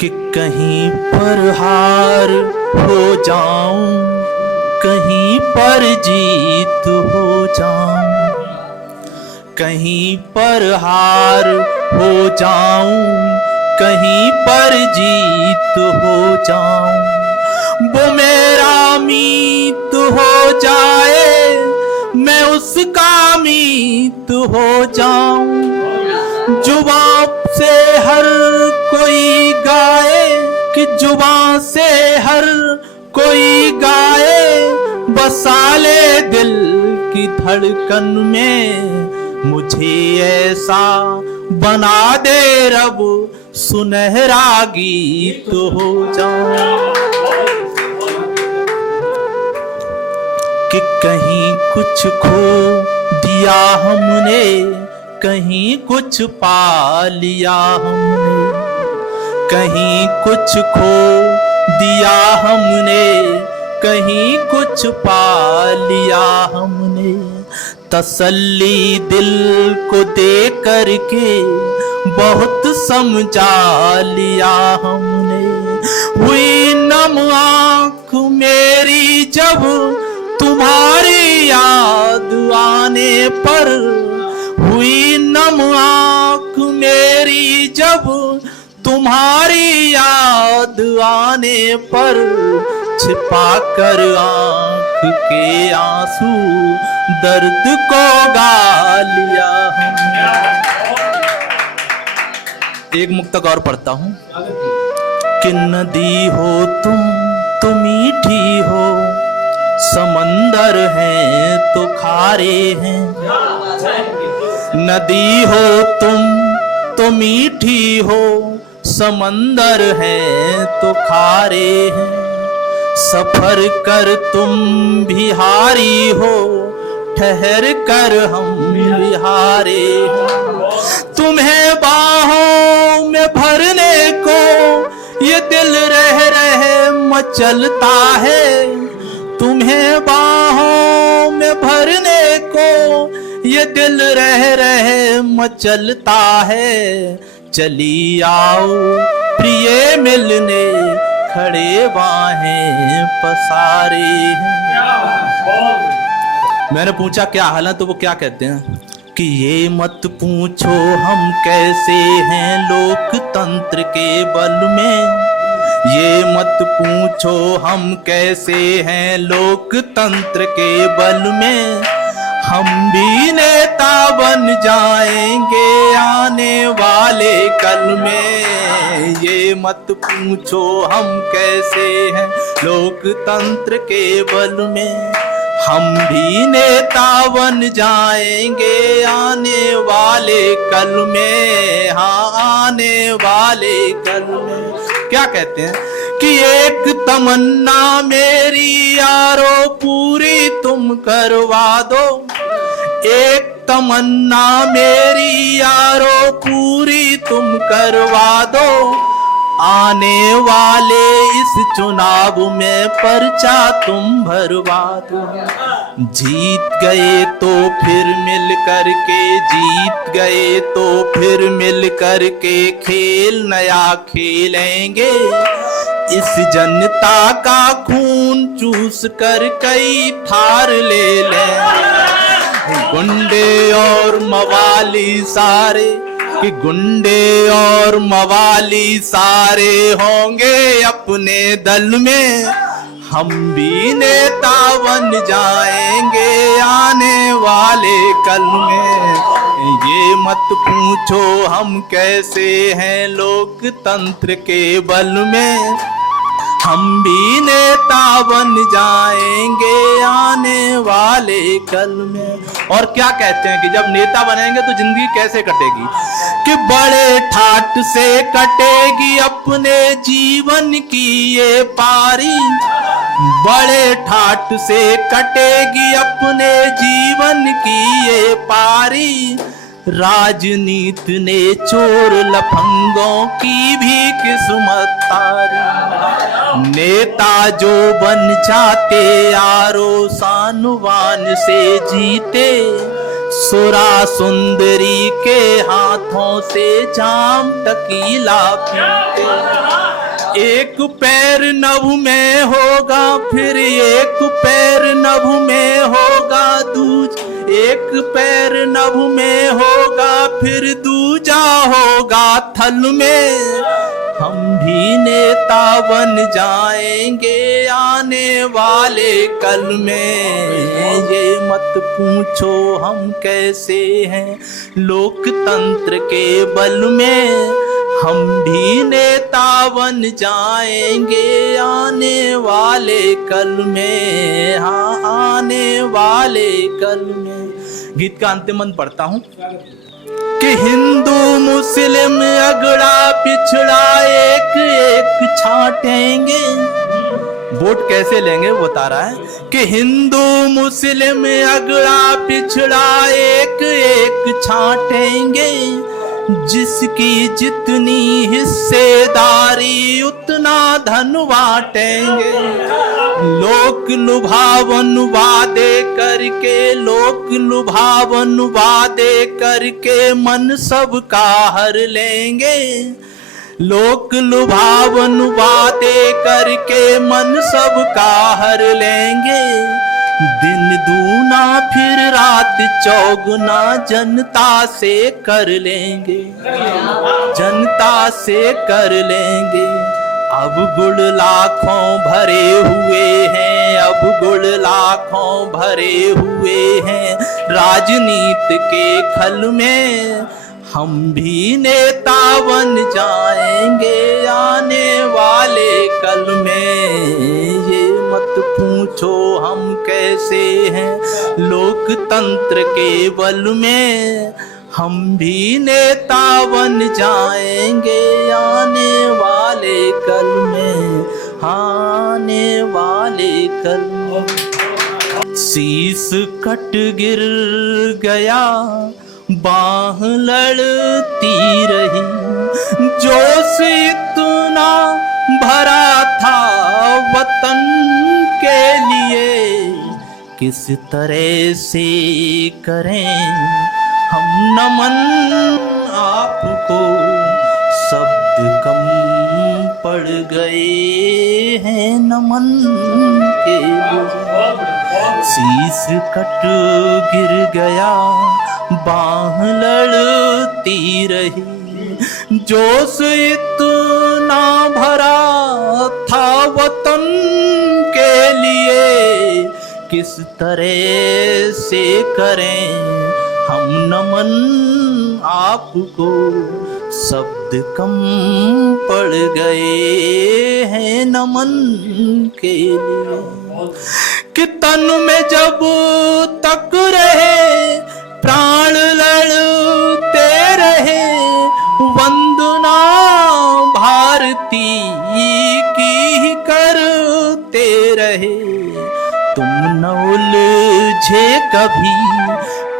कि कहीं पर हार हो जाऊं, कहीं पर जीत हो जाऊं, कहीं पर हार हो जाऊं, कहीं पर जीत हो जाऊं। वो मेरा मीत हो जाए, मैं उसका मीत हो जाऊं। जुबां से हर कोई गाए, कि जुबां से हर कोई गाए, बसाले दिल की धड़कन में। मुझे ऐसा बना दे रब, सुनहरा गीत हो जाऊं। कि कहीं कुछ खो दिया हमने, कहीं कुछ पा लिया हमने, कहीं कुछ खो दिया हमने, कहीं कुछ पा लिया हमने। तसल्ली दिल को दे करके बहुत समझा लिया हमने। हुई नम आँख मेरी जब तुम्हारी याद आने पर, हुई नम आँख मेरी जब तुम्हारी याद आने पर। छिपा कर आँख के आंसू दर्द को गा लिया हमने। एक मुक्तक और पढ़ता हूं। कि नदी हो तुम मीठी हो, समंदर हैं तो खारे हैं। नदी हो तुम तो मीठी हो, समंदर हैं तो खारे हैं। सफर कर तुम बिहारी हो, ठहर कर हम बिहारे हैं। तुम्हें बाहों में भरने को ये दिल रह रहे मचलता है। तुम्हें बाहों में भरने को ये दिल रह रहे मचलता है। चली आओ प्रिय मिलने, खड़े बाहें पसारे हैं। मैंने पूछा क्या हाल है, तो वो क्या कहते हैं कि ये मत पूछो हम कैसे हैं लोकतंत्र के बल में। ये मत पूछो हम कैसे हैं लोकतंत्र के बल में। हम भी नेता बन जाएंगे आने वाले कल में। ये मत पूछो हम कैसे हैं लोकतंत्र के बल में। हम भी नेता बन जाएंगे आने वाले कल में। हाँ, आने वाले कल में। क्या कहते हैं कि एक तमन्ना मेरी यारो पूरी तुम करवा दो। एक तमन्ना मेरी यारो पूरी तुम करवा दो। आने वाले इस चुनाव में पर्चा तुम भरवा दो। जीत गए तो फिर मिल करके, जीत गए तो फिर मिल करके खेल नया खेलेंगे। इस जनता का खून चूस कर कई थार ले लेंगे। गुंडे और मवाली सारे, कि गुंडे और मवाली सारे होंगे अपने दल में। हम भी नेता बन जाएंगे आने वाले कल में। ये मत पूछो हम कैसे हैं लोकतंत्र के बल में। हम भी नेता बन जाएंगे आने वाले कल में। और क्या कहते हैं कि जब नेता बनेंगे तो जिंदगी कैसे कटेगी, कि बड़े ठाट से कटेगी अपने जीवन की ये पारी। बड़े ठाट से कटेगी अपने जीवन की ये पारी। राजनीति ने चोर लफंगों की भी किस्मत तारी। नेता जो बन जाते यारो सानुवान से जीते। सुरा सुंदरी के हाथों से जाम टकीला पीते। एक पैर नभ में होगा, फिर एक पैर नभ में होगा दूज, एक पैर नभ में होगा, फिर दूजा होगा थल में। हम भी नेता बन जाएंगे आने वाले कल में। ये मत पूछो हम कैसे हैं लोकतंत्र के बल में, हम भी नेता बन जाएंगे आने वाले कल में, हाँ आने वाले कल में। गीत का अंतिम अंत पढ़ता हूँ कि हिंदू मुस्लिम अगड़ा पिछड़ा एक एक छाटेंगे। वोट कैसे लेंगे वो बता रहा है कि हिंदू मुस्लिम अगड़ा पिछड़ा एक एक छाटेंगे, जिसकी जितनी हिस्सेदारी उतना धन बांटेंगे। लोक लुभावन वादे करके, लोक लुभावन वादे करके मन सबका हर लेंगे। लोक लुभावन वादे करके मन सबका हर लेंगे। दिन दूना फिर रात चौगुना जनता से कर लेंगे, जनता से कर लेंगे। अब गुड़ लाखों भरे हुए हैं, अब गुड़ लाखों भरे हुए हैं राजनीति के खल में। हम भी नेता बन जाएंगे आने वाले कल में। ये मत पूछो हम कैसे हैं लोकतंत्र के बल में, हम भी नेता बन जाएंगे आने वाले कल में, आने वाले कल में। शीश कट गिर गया बाह लड़ती रही, जोश इतना भरा था वतन के लिए। किस तरह से करें हम नमन आपको, शब्द कम पड़ गए हैं नमन के लिए। शीश कट गिर गया बाह लड़ती रही, जोश इतना भरा था वतन के लिए। किस तरह से करें हम नमन आपको, शब्द कम पड़ गए हैं नमन के लिए। कि तन में जब तक रहे प्राण लड़ते रहे, वंदना भारती की ही करते रहे। तुम न उलझे कभी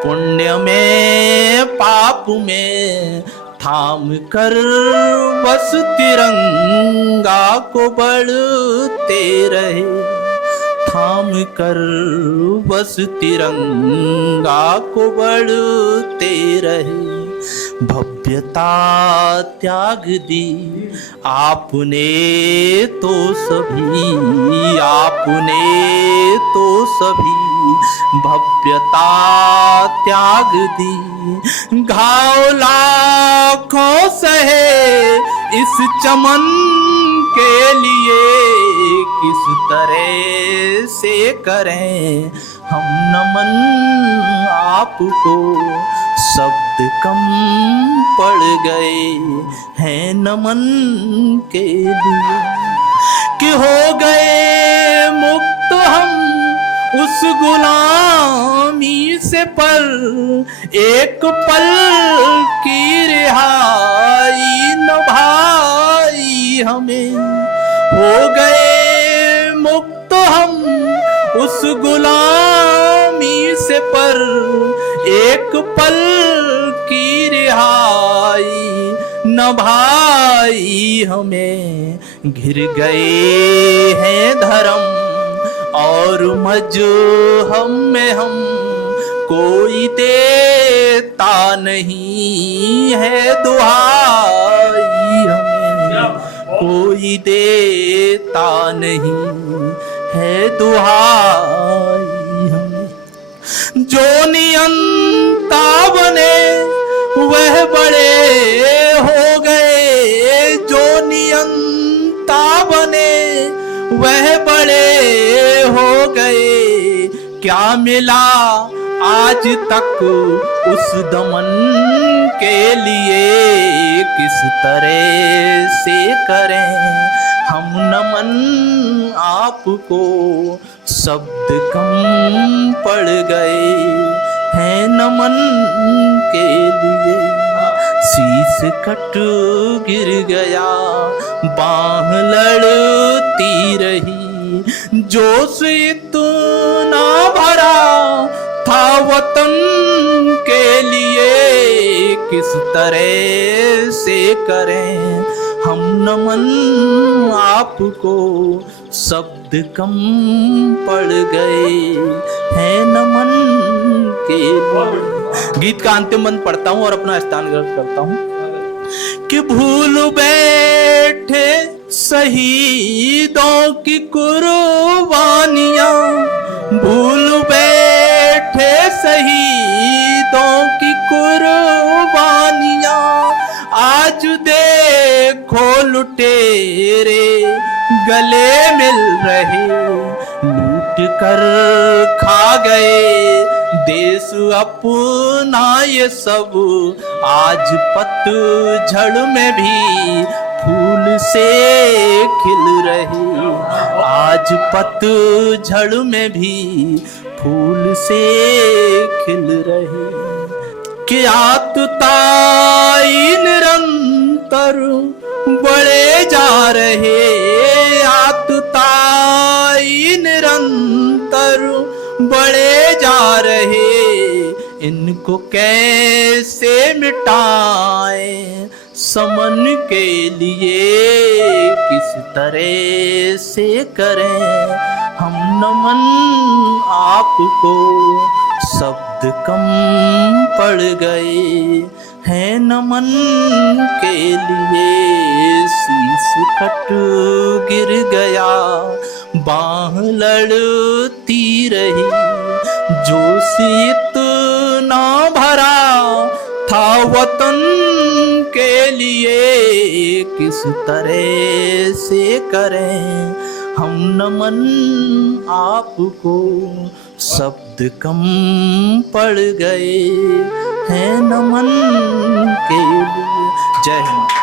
पुण्य में पाप में, थाम कर बस तिरंगा को बढ़ते रहे। थाम कर बस तिरंगा को बढ़ते रहे। भव्यता त्याग दी आपने तो सभी, आपने तो सभी भव्यता त्याग दी। घाव लाखों सहे इस चमन के लिए, किस तरह से करें हम नमन आपको, शब्द कम पड़ गए हैं नमन के लिए। कि हो गए मुक्त हम उस गुलामी से, पर एक पल की रिहाई न भाई हमें। हो गए मुक्त हम उस गुलामी से, पर एक पल की रिहाई न भाई हमें। घिर गए हैं धर्म और मजहब में हम, कोई देता नहीं है दुहाई हमें। कोई देता नहीं है दुहाई हमें। जो नियंता बने वह बड़े हो गए, जो नियंता बने वह बड़े हो गए। क्या मिला आज तक उस दमन के लिए, किस तरह से करें हम नमन आपको। शब्द कम पड़ गए हैं नमन के लिए। शीश कट गिर गया, बाह लड़ती रही। जोश इतना भरा था वतन के लिए, किस तरह से करें हम नमन आपको। शब्द कम पड़ गए हैं नमन के लिए। गीत का अंतिम बंद पढ़ता हूं और अपना स्थान ग्रहण करता हूं कि भूल बैठे शहीदों की कुर्बानियां, भूल बैठे शहीदों की कुर्बानियां। आज देखो लुटेरे गले मिल रहे, लूट कर खा गए देश अपना ये सब। आज पतझड़ में भी फूल से खिल रहे, आज पतझड़ में भी फूल से खिल रहे। कि आतताई निरंतर बढ़े जा रहे, आतताई निरंतर बढ़े जा रहे। इनको कैसे मिटाएं समन के लिए, किस तरह से करें हम नमन आपको। शब्द कम पड़ गए हैं नमन के लिए। शीश कट गिर गया, बाह लड़ती रही। जोश इतना भरा था वतन के लिए, किस तरह से करें हम नमन आपको। शब्द कम पड़ गए हैं नमन के लिए। जय हिंद।